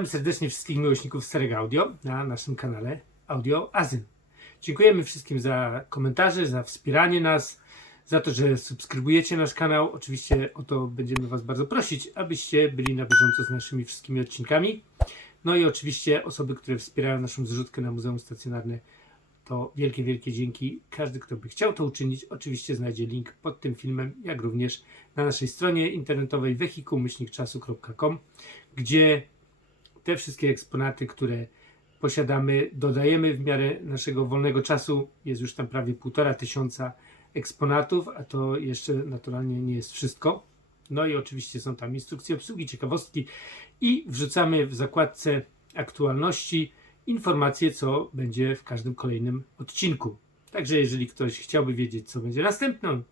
Witamy serdecznie wszystkich miłośników starego audio na naszym kanale Audio Azyn. Dziękujemy wszystkim za komentarze, za wspieranie nas, za to, że subskrybujecie nasz kanał. Oczywiście o to będziemy Was bardzo prosić, abyście byli na bieżąco z naszymi wszystkimi odcinkami. No i oczywiście osoby, które wspierają naszą zrzutkę na Muzeum Stacjonarne, to wielkie, wielkie dzięki. Każdy, kto by chciał to uczynić, oczywiście znajdzie link pod tym filmem, jak również na naszej stronie internetowej wehikuł-czasu.com, gdzie te wszystkie eksponaty, które posiadamy, dodajemy w miarę naszego wolnego czasu. Jest już tam prawie półtora tysiąca eksponatów, a to jeszcze naturalnie nie jest wszystko. No i oczywiście są tam instrukcje obsługi, ciekawostki i wrzucamy w zakładce aktualności informacje, co będzie w każdym kolejnym odcinku. Także jeżeli ktoś chciałby wiedzieć, co będzie następnym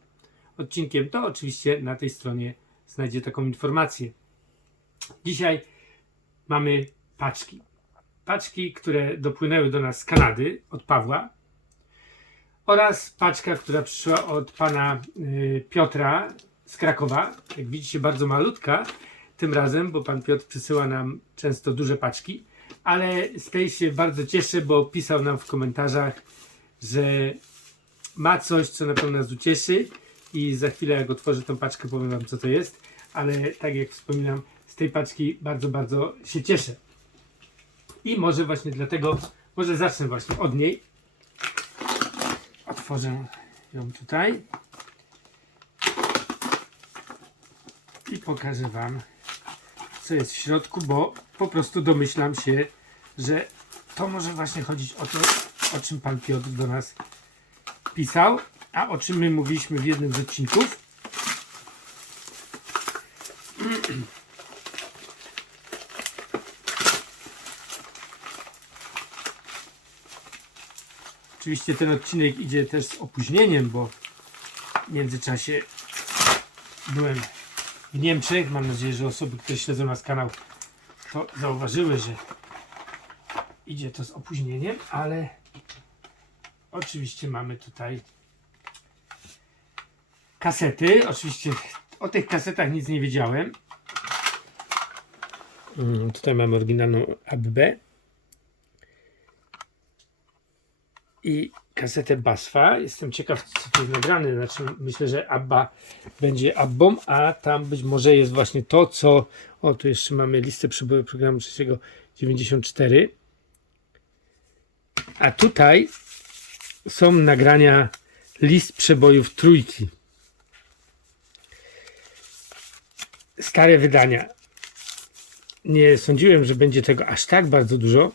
odcinkiem, to oczywiście na tej stronie znajdzie taką informację. Dzisiaj mamy paczki. Paczki, które dopłynęły do nas z Kanady od Pawła oraz paczka, która przyszła od pana y, Piotra z Krakowa. Jak widzicie, bardzo malutka tym razem, bo pan Piotr przysyła nam często duże paczki, ale z tej się bardzo cieszę, bo pisał nam w komentarzach, że ma coś, co na pewno nas ucieszy i za chwilę jak otworzę tą paczkę powiem wam co to jest, ale tak jak wspominam, tej paczki bardzo, bardzo się cieszę. I może właśnie dlatego, może zacznę właśnie od niej. Otworzę ją tutaj. I pokażę Wam, co jest w środku, bo po prostu domyślam się, że to może właśnie chodzić o to, o czym Pan Piotr do nas pisał, a o czym my mówiliśmy w jednym z odcinków. Oczywiście ten odcinek idzie też z opóźnieniem, bo w międzyczasie byłem w Niemczech. Mam nadzieję, że osoby, które śledzą nas kanał, to zauważyły, że idzie to z opóźnieniem, ale oczywiście mamy tutaj kasety. Oczywiście o tych kasetach nic nie wiedziałem. Mm, Tutaj mamy oryginalną ABB i kasetę Basfa. Jestem ciekaw, co tu jest nagrane. Znaczy, myślę, że Abba będzie Abbą, a tam być może jest właśnie to, co. O, tu jeszcze mamy listę przeboju programu trzeciego 94. A tutaj są nagrania list przebojów trójki. Stare wydania. Nie sądziłem, że będzie tego aż tak bardzo dużo,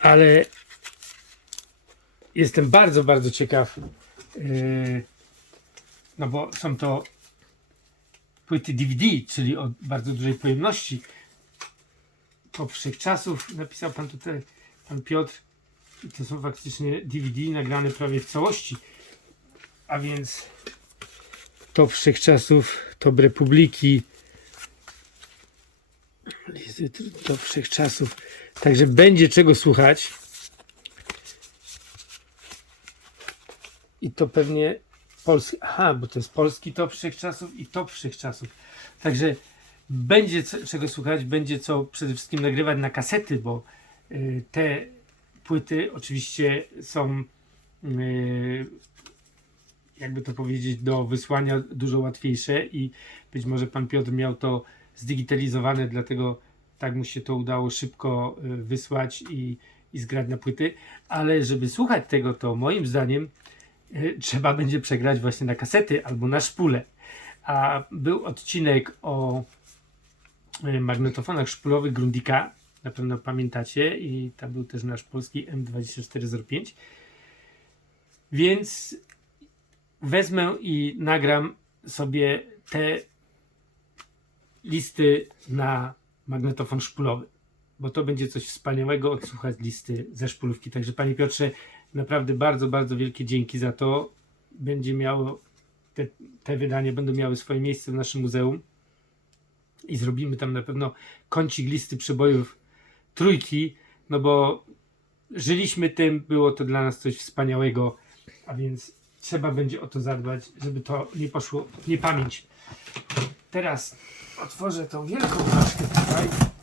ale jestem bardzo, bardzo ciekaw. Yy, no bo są to płyty DVD, czyli o bardzo dużej pojemności. Poprzek czasów napisał pan tutaj, pan Piotr. To są faktycznie DVD nagrane prawie w całości. A więc to wszechczasów, to Republiki, listy to wszechczasów. Także będzie czego słuchać. I to pewnie polski. Aha, bo to jest polski top wszechczasów i top wszechczasów. Także będzie co, czego słuchać, będzie co przede wszystkim nagrywać na kasety, bo y, te płyty oczywiście są y, jakby to powiedzieć, do wysłania dużo łatwiejsze i być może pan Piotr miał to zdigitalizowane, dlatego tak mu się to udało szybko y, wysłać i, i zgrać na płyty, ale żeby słuchać tego, to moim zdaniem trzeba będzie przegrać właśnie na kasety albo na szpule. A był odcinek o y, magnetofonach szpulowych Grundika, na pewno pamiętacie, i tam był też nasz polski M2405. Więc wezmę i nagram sobie te listy na magnetofon szpulowy, bo to będzie coś wspaniałego odsłuchać listy ze szpulówki. Także Panie Piotrze, naprawdę bardzo, bardzo wielkie dzięki za to. Będzie miało, te, te wydania będą miały swoje miejsce w naszym muzeum i zrobimy tam na pewno kącik listy przebojów trójki, no bo żyliśmy tym, było to dla nas coś wspaniałego, a więc trzeba będzie o to zadbać, żeby to nie poszło w niepamięć. Teraz otworzę tą wielką paczkę tutaj.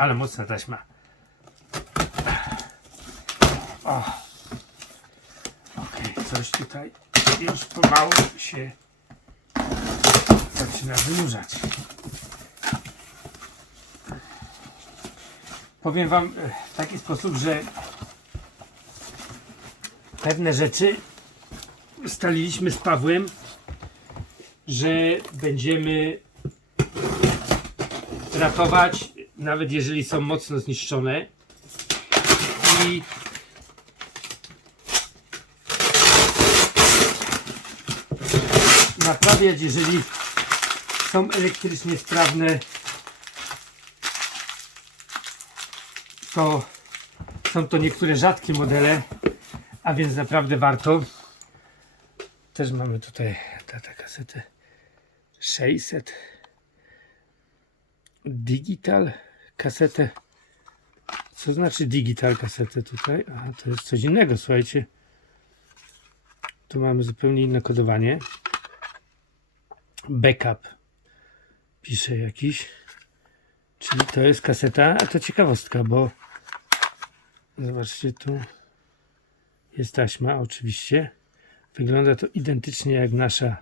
Ale mocna taśma. O. Okej, coś tutaj już pomału się zaczyna wynurzać. Powiem Wam e, w taki sposób, że pewne rzeczy ustaliliśmy z Pawłem, że będziemy ratować, nawet jeżeli są mocno zniszczone. I naprawiać, jeżeli są elektrycznie sprawne, to są to niektóre rzadkie modele, a więc naprawdę warto. Też mamy tutaj tata kasetę 600 digital kasetę. Co znaczy digital kasetę tutaj? A to jest coś innego, słuchajcie. Tu mamy zupełnie inne kodowanie. Backup pisze jakiś. Czyli to jest kaseta, a to ciekawostka, bo zobaczcie tu jest taśma oczywiście. Wygląda to identycznie jak nasza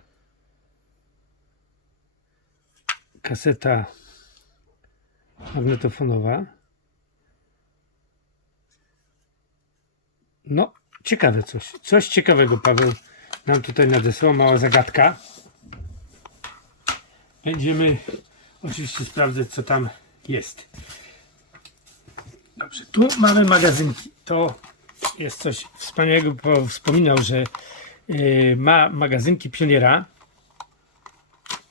kaseta magnetofonowa. No, ciekawe coś. Coś ciekawego Paweł nam tutaj nadesłał. Mała zagadka. Będziemy oczywiście sprawdzać, co tam jest. Dobrze, tu mamy magazynki. To jest coś wspaniałego, bo wspominał, że yy, ma magazynki pioniera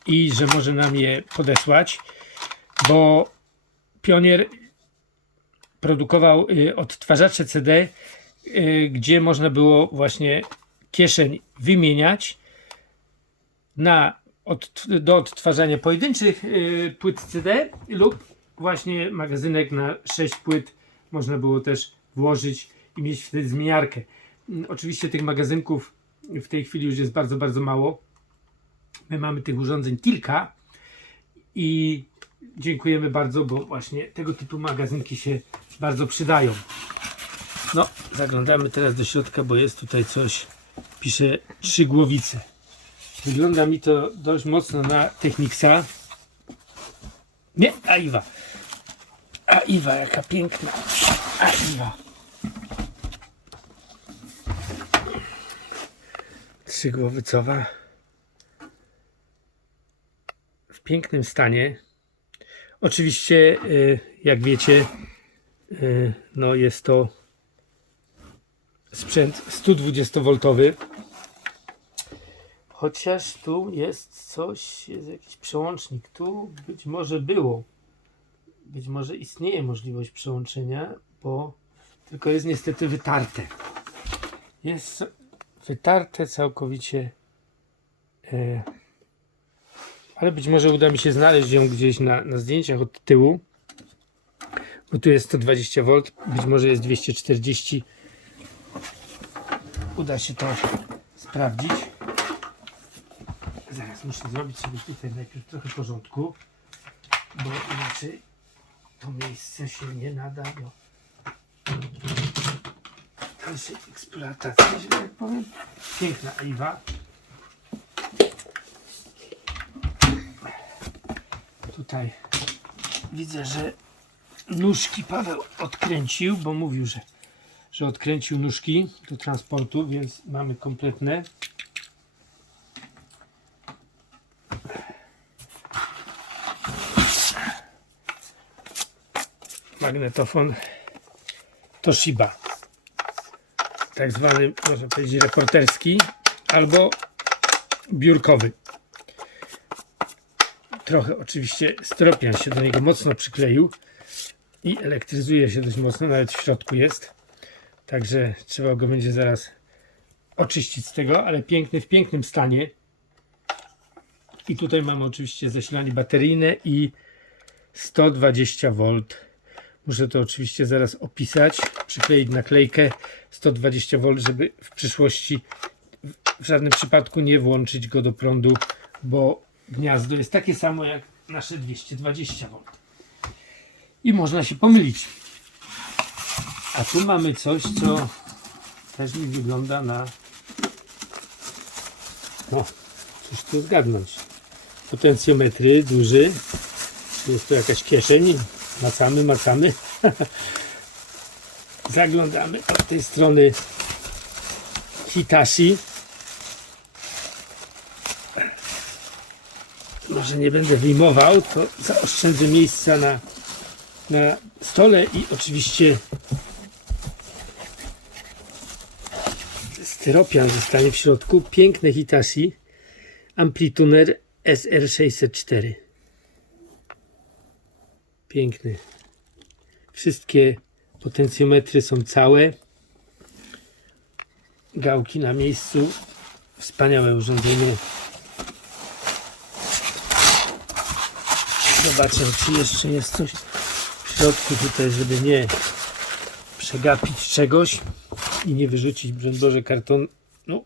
i że może nam je podesłać, bo Pionier produkował y, odtwarzacze CD, y, gdzie można było właśnie kieszeń wymieniać na od, do odtwarzania pojedynczych y, płyt CD lub właśnie magazynek na 6 płyt można było też włożyć i mieć wtedy zmieniarkę. Mm, Oczywiście tych magazynków w tej chwili już jest bardzo, bardzo mało. My mamy tych urządzeń kilka i dziękujemy bardzo, bo właśnie tego typu magazynki się bardzo przydają. No, zaglądamy teraz do środka, bo jest tutaj coś, pisze trzy głowice. Wygląda mi to dość mocno na Technicsa. Nie, Aiwa. Aiwa, jaka piękna. Aiwa. Trzygłowicowa. W pięknym stanie. Oczywiście, y, jak wiecie, y, no jest to sprzęt 120V. Chociaż tu jest coś, jest jakiś przełącznik. Tu być może było. Być może istnieje możliwość przełączenia, bo tylko jest niestety wytarte. Jest wytarte całkowicie. E, ale być może uda mi się znaleźć ją gdzieś na, na zdjęciach od tyłu. Bo tu jest 120V, być może jest 240. Uda się to sprawdzić. Zaraz muszę zrobić sobie tutaj najpierw trochę porządku, bo inaczej to miejsce się nie nada do dalszej eksploatacji, że tak powiem. Piękna Iwa. Tutaj widzę, że nóżki Paweł odkręcił, bo mówił, że, że odkręcił nóżki do transportu, więc mamy kompletne. Magnetofon Toshiba. Tak zwany, można powiedzieć, reporterski albo biurkowy. Trochę oczywiście stropian się do niego mocno przykleił i elektryzuje się dość mocno, nawet w środku jest. Także trzeba go będzie zaraz oczyścić z tego, ale piękny, w pięknym stanie. I tutaj mamy oczywiście zasilanie bateryjne i 120 V. Muszę to oczywiście zaraz opisać, przykleić naklejkę 120 V, żeby w przyszłości w żadnym przypadku nie włączyć go do prądu, bo gniazdo jest takie samo jak nasze 220 V. I można się pomylić. A tu mamy coś, co też mi wygląda na. No, cóż tu zgadnąć. Potencjometry duży. Czy jest to jakaś kieszeń? Macamy, macamy. Zaglądamy od tej strony Hitachi. Może nie będę wyjmował, to zaoszczędzę miejsca na, na stole i oczywiście styropian zostanie w środku. Piękne Hitachi Amplituner SR604. Piękny. Wszystkie potencjometry są całe. Gałki na miejscu. Wspaniałe urządzenie. Zobaczę, czy jeszcze jest coś w środku tutaj, żeby nie przegapić czegoś i nie wyrzucić, broń Boże, karton. No,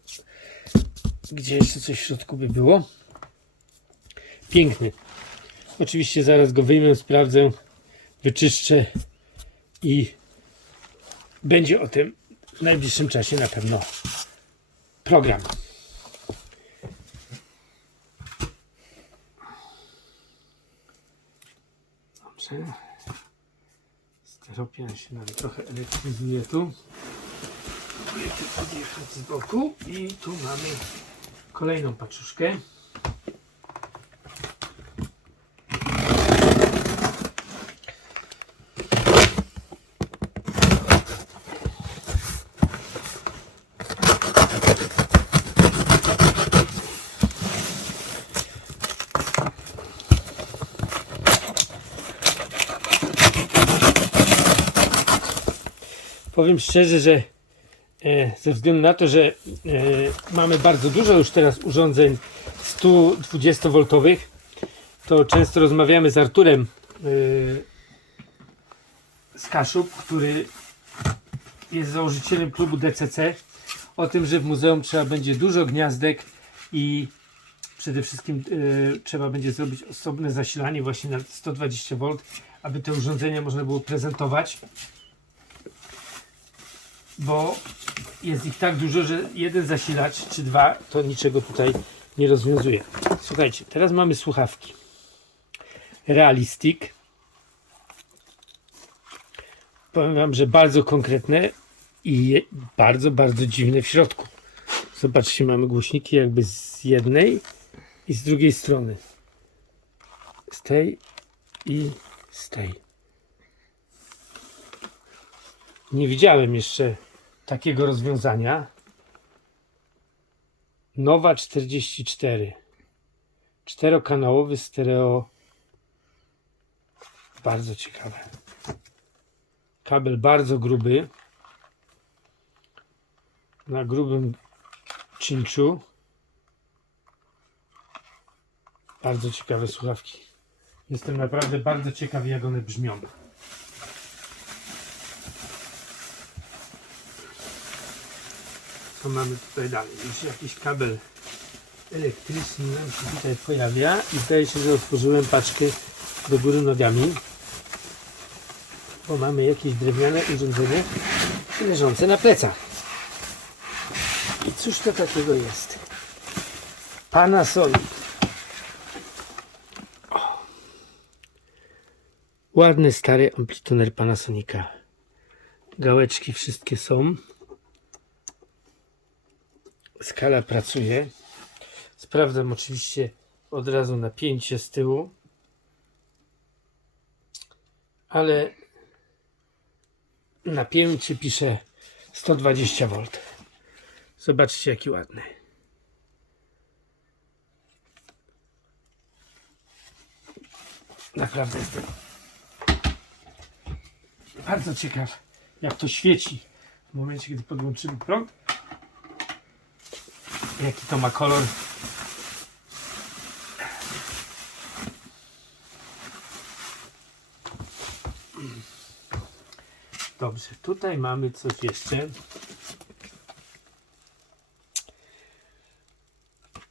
gdzie jeszcze coś w środku by było? Piękny. Oczywiście zaraz go wyjmę, sprawdzę, wyczyszczę i będzie o tym w najbliższym czasie na pewno program. Dobrze. Steropian się nam trochę elektryzuje tu. Próbuję tu podjechać z boku i tu mamy kolejną paczuszkę. Powiem szczerze, że e, ze względu na to, że e, mamy bardzo dużo już teraz urządzeń 120V, to często rozmawiamy z Arturem e, z Kaszub, który jest założycielem klubu DCC, o tym, że w muzeum trzeba będzie dużo gniazdek i przede wszystkim trzeba będzie zrobić osobne zasilanie właśnie na 120V, aby te urządzenia można było prezentować bo jest ich tak dużo, że jeden zasilacz czy dwa to niczego tutaj nie rozwiązuje. Słuchajcie, teraz mamy słuchawki. Realistic. Powiem Wam, że bardzo konkretne i bardzo, bardzo dziwne w środku. Zobaczcie, mamy głośniki jakby z jednej i z drugiej strony. Z tej i z tej. Nie widziałem jeszcze takiego rozwiązania. Nowa 44. Czterokanałowy stereo. Bardzo ciekawe. Kabel bardzo gruby. Na grubym czynczu. Bardzo ciekawe słuchawki. Jestem naprawdę bardzo ciekaw, jak one brzmią. Co mamy tutaj dalej? Już jakiś kabel elektryczny nam się tutaj pojawia i zdaje się, że otworzyłem paczkę do góry nogami, bo mamy jakieś drewniane urządzenie leżące na plecach. I cóż to takiego jest? Panasonic. Ładny, stary amplituner Panasonica. Gałeczki wszystkie są. Skala pracuje. Sprawdzam oczywiście od razu napięcie z tyłu. Ale napięcie pisze 120 V. Zobaczcie jaki ładny. Naprawdę jestem bardzo ciekaw, jak to świeci w momencie, kiedy podłączymy prąd. Jaki to ma kolor. Dobrze, tutaj mamy coś jeszcze.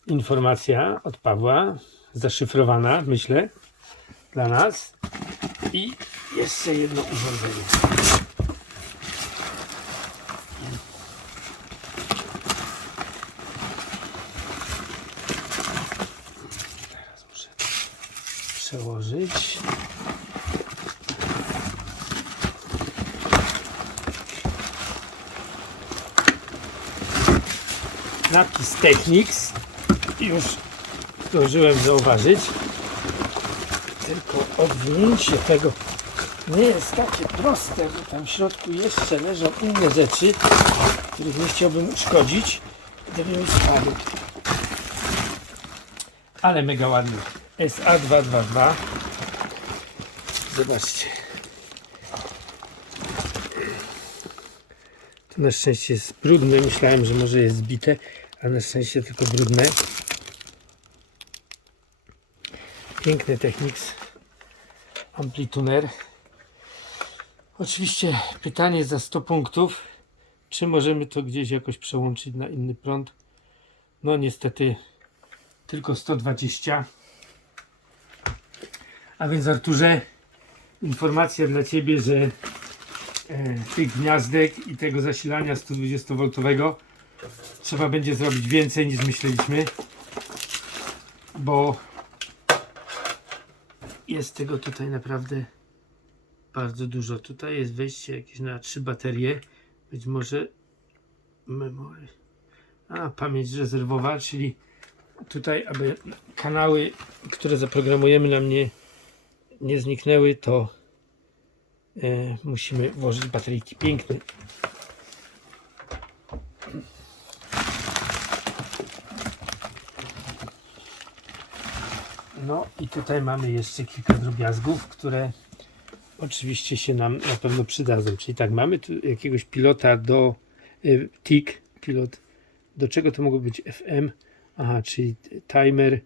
Informacja od Pawła, zaszyfrowana, myślę, dla nas. I jeszcze jedno urządzenie. Przełożyć. Napis Technics już zdążyłem zauważyć. Tylko odwinięcie tego nie jest takie proste, bo tam w środku jeszcze leżą inne rzeczy, których nie chciałbym uszkodzić, gdyby mi spadł. Ale mega ładny. SA222. Zobaczcie. To na szczęście jest brudne. Myślałem, że może jest zbite, a na szczęście tylko brudne. Piękny Technics Amplituner. Oczywiście pytanie za 100 punktów. Czy możemy to gdzieś jakoś przełączyć na inny prąd? No niestety tylko 120. A więc Arturze, informacja dla Ciebie, że e, tych gniazdek i tego zasilania 120V trzeba będzie zrobić więcej niż myśleliśmy, bo jest tego tutaj naprawdę bardzo dużo. Tutaj jest wejście jakieś na trzy baterie. Być może memory. A, pamięć rezerwowa, czyli tutaj, aby kanały, które zaprogramujemy nam nie, nie zniknęły, to e, musimy włożyć bateryjki. Piękny. No i tutaj mamy jeszcze kilka drobiazgów, które oczywiście się nam na pewno przydadzą. Czyli tak, mamy tu jakiegoś pilota do y, TIC, pilot, do czego to mogło być FM? Aha, czyli timer,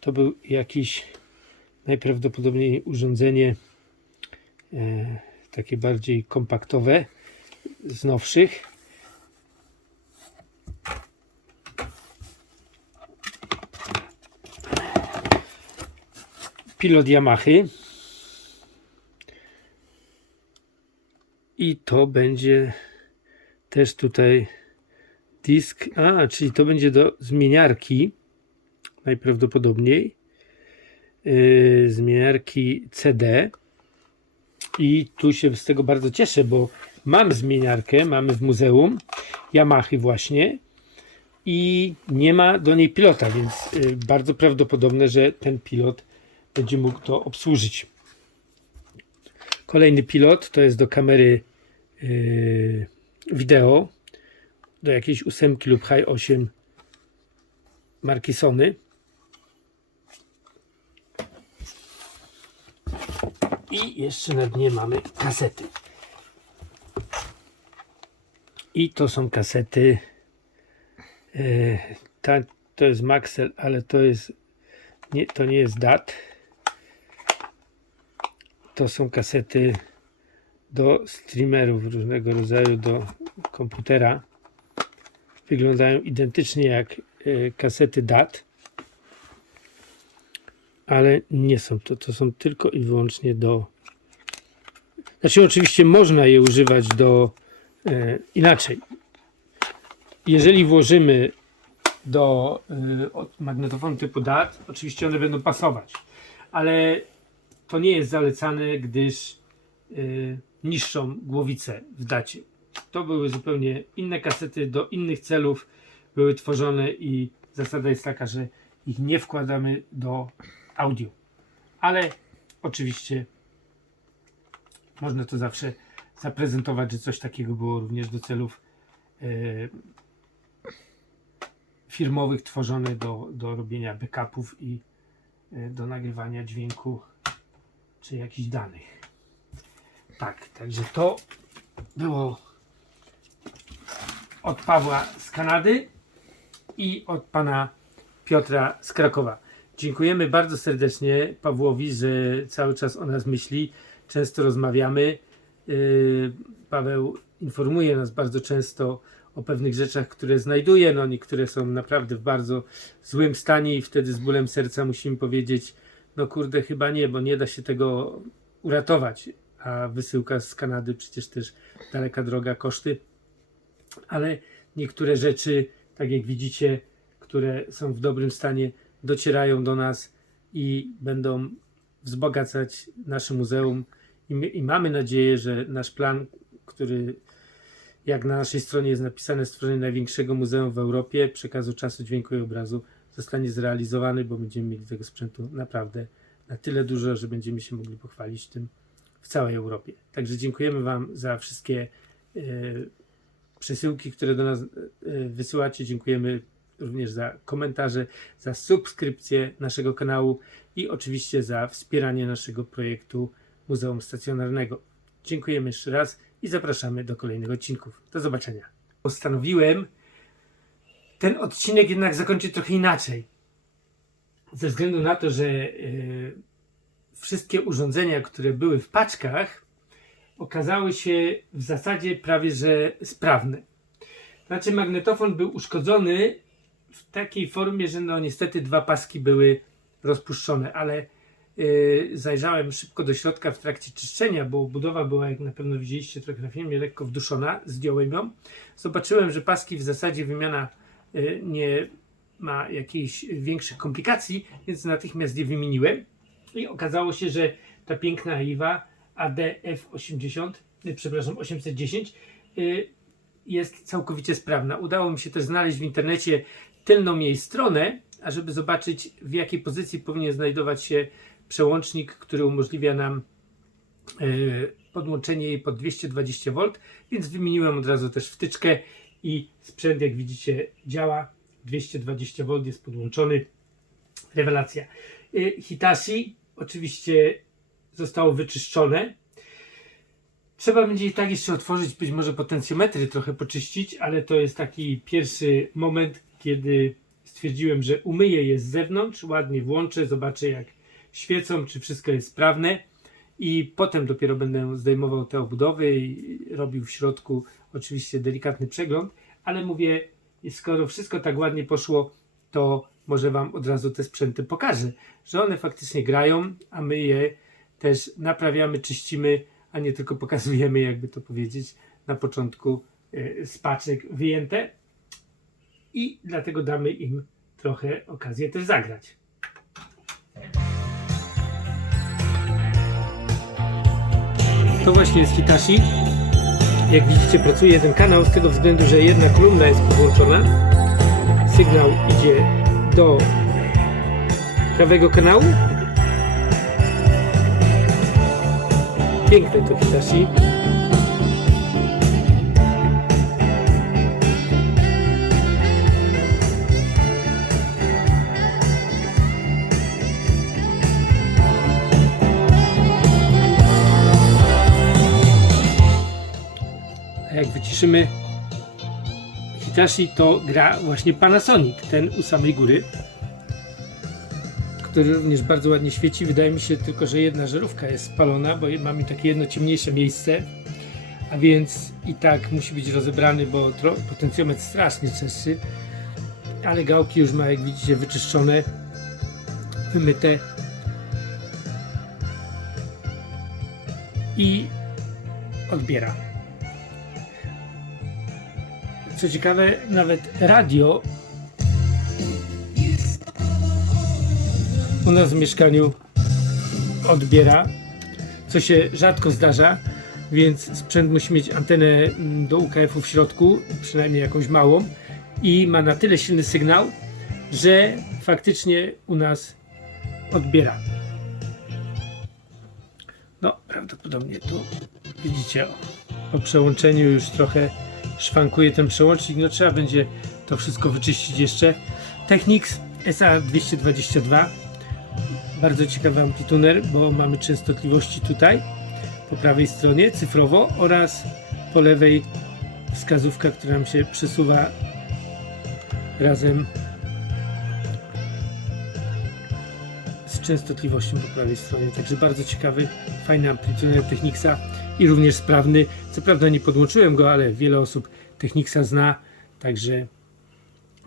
to był jakiś najprawdopodobniej urządzenie e, takie bardziej kompaktowe z nowszych. Pilot Yamahy. I to będzie też tutaj disk. A, czyli to będzie do zmieniarki najprawdopodobniej. Yy, zmieniarki CD. I tu się z tego bardzo cieszę, bo mam zmieniarkę, mamy w muzeum Yamahy właśnie i nie ma do niej pilota, więc yy, bardzo prawdopodobne, że ten pilot będzie mógł to obsłużyć. Kolejny pilot to jest do kamery yy, wideo, do jakiejś 8 lub High 8 marki Sony. I jeszcze na dnie mamy kasety. I to są kasety. Yy, ta, to jest Maxell, ale to jest nie, to nie jest DAT. To są kasety do streamerów różnego rodzaju, do komputera. Wyglądają identycznie jak y, kasety DAT, ale nie są to. To są tylko i wyłącznie do. Znaczy, oczywiście można je używać do y, inaczej. Jeżeli włożymy do y, magnetofonu typu DAT, oczywiście one będą pasować, ale to nie jest zalecane, gdyż y, niższą głowicę w dacie. To były zupełnie inne kasety do innych celów, były tworzone i zasada jest taka, że ich nie wkładamy do audio. Ale oczywiście można to zawsze zaprezentować, że coś takiego było również do celów e, firmowych tworzone do, do robienia backupów i e, do nagrywania dźwięku czy jakichś danych. Tak, także to było od Pawła z Kanady i od pana Piotra z Krakowa. Dziękujemy bardzo serdecznie Pawłowi, że cały czas o nas myśli. Często rozmawiamy. Yy, Paweł informuje nas bardzo często o pewnych rzeczach, które znajduje. No, niektóre są naprawdę w bardzo złym stanie i wtedy z bólem serca musimy powiedzieć, no kurde, chyba nie, bo nie da się tego uratować. A wysyłka z Kanady przecież też daleka droga, koszty. Ale niektóre rzeczy, tak jak widzicie, które są w dobrym stanie, docierają do nas i będą wzbogacać nasze muzeum. I, my, I mamy nadzieję, że nasz plan, który jak na naszej stronie jest napisane, stworzenie największego muzeum w Europie przekazu czasu, dźwięku i obrazu, zostanie zrealizowany, bo będziemy mieli tego sprzętu naprawdę na tyle dużo, że będziemy się mogli pochwalić tym w całej Europie. Także dziękujemy Wam za wszystkie e, przesyłki, które do nas e, wysyłacie. Dziękujemy również za komentarze, za subskrypcję naszego kanału i oczywiście za wspieranie naszego projektu Muzeum Stacjonarnego. Dziękujemy jeszcze raz i zapraszamy do kolejnych odcinków. Do zobaczenia. Postanowiłem ten odcinek jednak zakończyć trochę inaczej. Ze względu na to, że e, wszystkie urządzenia, które były w paczkach, okazały się w zasadzie prawie że sprawne. Znaczy, magnetofon był uszkodzony w takiej formie, że no niestety dwa paski były rozpuszczone, ale yy, zajrzałem szybko do środka w trakcie czyszczenia, bo budowa była, jak na pewno widzieliście trochę na filmie, lekko wduszona, zdjąłem ją. Zobaczyłem, że paski w zasadzie wymiana yy, nie ma jakichś większych komplikacji, więc natychmiast je wymieniłem i okazało się, że ta piękna Aiwa ADF80, yy, przepraszam, 810 yy, jest całkowicie sprawna. Udało mi się też znaleźć w internecie tylną jej stronę, ażeby zobaczyć w jakiej pozycji powinien znajdować się przełącznik, który umożliwia nam e, podłączenie jej pod 220V, więc wymieniłem od razu też wtyczkę i sprzęt jak widzicie działa, 220V jest podłączony, rewelacja. E, Hitachi oczywiście zostało wyczyszczone, Trzeba będzie i tak jeszcze otworzyć, być może potencjometry trochę poczyścić, ale to jest taki pierwszy moment, kiedy stwierdziłem, że umyję je z zewnątrz, ładnie włączę, zobaczę jak świecą, czy wszystko jest sprawne. I potem dopiero będę zdejmował te obudowy i robił w środku oczywiście delikatny przegląd, ale mówię, skoro wszystko tak ładnie poszło, to może Wam od razu te sprzęty pokażę, że one faktycznie grają, a my je też naprawiamy, czyścimy, a nie tylko pokazujemy, jakby to powiedzieć, na początku e, z paczek wyjęte i dlatego damy im trochę okazję też zagrać. To właśnie jest Hitachi. Jak widzicie pracuje jeden kanał z tego względu, że jedna kolumna jest podłączona. Sygnał idzie do prawego kanału. Piękne to Hitachi. Jak wyciszymy Hitachi, to gra właśnie Panasonic, ten u samej góry, który również bardzo ładnie świeci. Wydaje mi się tylko, że jedna żarówka jest spalona, bo mamy takie jedno ciemniejsze miejsce, a więc i tak musi być rozebrany, bo potencjometr strasznie czystszy, ale gałki już ma, jak widzicie, wyczyszczone, wymyte i odbiera. Co ciekawe, nawet radio u nas w mieszkaniu odbiera, co się rzadko zdarza. więc sprzęt musi mieć antenę mm, do UKF-u w środku, przynajmniej jakąś małą i ma na tyle silny sygnał, że faktycznie u nas odbiera. No, prawdopodobnie tu widzicie, o, po przełączeniu już trochę szwankuje ten przełącznik, no trzeba będzie to wszystko wyczyścić jeszcze. Technics SA222 bardzo ciekawy amplituner, bo mamy częstotliwości tutaj po prawej stronie cyfrowo oraz po lewej wskazówka, która nam się przesuwa razem z częstotliwością po prawej stronie. Także bardzo ciekawy, fajny amplituner Technicsa i również sprawny. Co prawda nie podłączyłem go, ale wiele osób Technicsa zna, także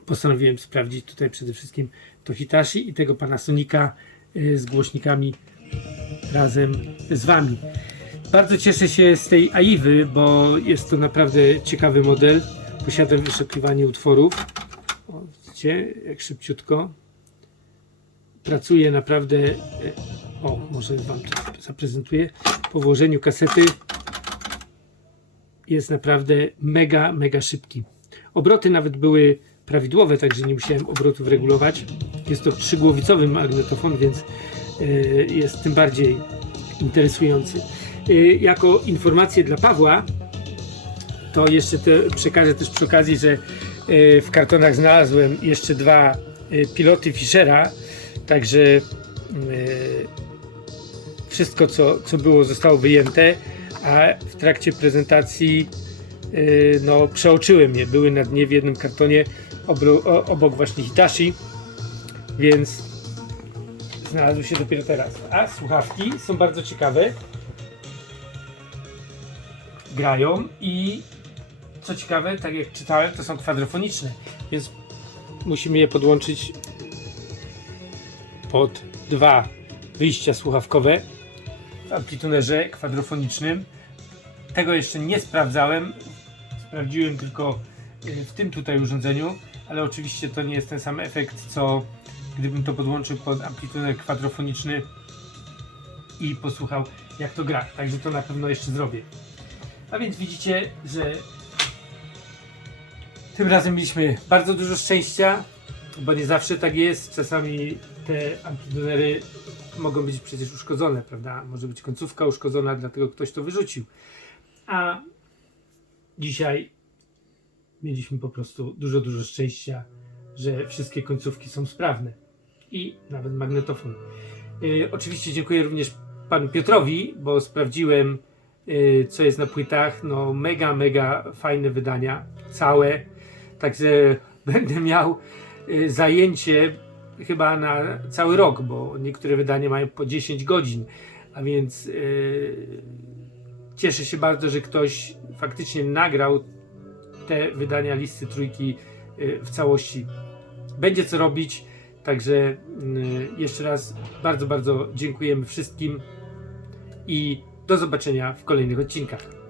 postanowiłem sprawdzić tutaj przede wszystkim to Hitachi i tego Panasonica y, z głośnikami razem z Wami. Bardzo cieszę się z tej AIWy, bo jest to naprawdę ciekawy model. Posiada wyszukiwanie utworów. O, widzicie, jak szybciutko. Pracuje naprawdę. O, może Wam to zaprezentuję. Po włożeniu kasety jest naprawdę mega, mega szybki. Obroty nawet były prawidłowe, także nie musiałem obrotów regulować. Jest to trzygłowicowy magnetofon, więc y, jest tym bardziej interesujący. Y, Jako informację dla Pawła, to jeszcze te, przekażę też przy okazji, że y, w kartonach znalazłem jeszcze dwa piloty Fischera, także y, wszystko co, co było zostało wyjęte, a w trakcie prezentacji y, no, przeoczyłem je. Były na dnie w jednym kartonie obok właśnie Hitachi, więc znalazły się dopiero teraz. A słuchawki są bardzo ciekawe. Grają i co ciekawe, tak jak czytałem, to są kwadrofoniczne, więc musimy je podłączyć pod dwa wyjścia słuchawkowe amplitunerze kwadrofonicznym. Tego jeszcze nie sprawdzałem. Sprawdziłem tylko y, w tym tutaj urządzeniu, ale oczywiście to nie jest ten sam efekt, co gdybym to podłączył pod amplituner kwadrofoniczny i posłuchał jak to gra. Także to na pewno jeszcze zrobię. A więc widzicie, że tym razem mieliśmy bardzo dużo szczęścia, bo nie zawsze tak jest. Czasami te amplitunery mogą być przecież uszkodzone, prawda? Może być końcówka uszkodzona, dlatego ktoś to wyrzucił. A dzisiaj mieliśmy po prostu dużo, dużo szczęścia, że wszystkie końcówki są sprawne i nawet magnetofon. Yy, oczywiście dziękuję również panu Piotrowi, bo sprawdziłem, yy, co jest na płytach. No, mega, mega fajne wydania, całe. Także będę miał yy, zajęcie chyba na cały rok, bo niektóre wydania mają po 10 godzin, a więc yy, cieszę się bardzo, że ktoś faktycznie nagrał te wydania listy trójki yy, w całości. Będzie co robić, także yy, jeszcze raz bardzo, bardzo dziękujemy wszystkim i do zobaczenia w kolejnych odcinkach.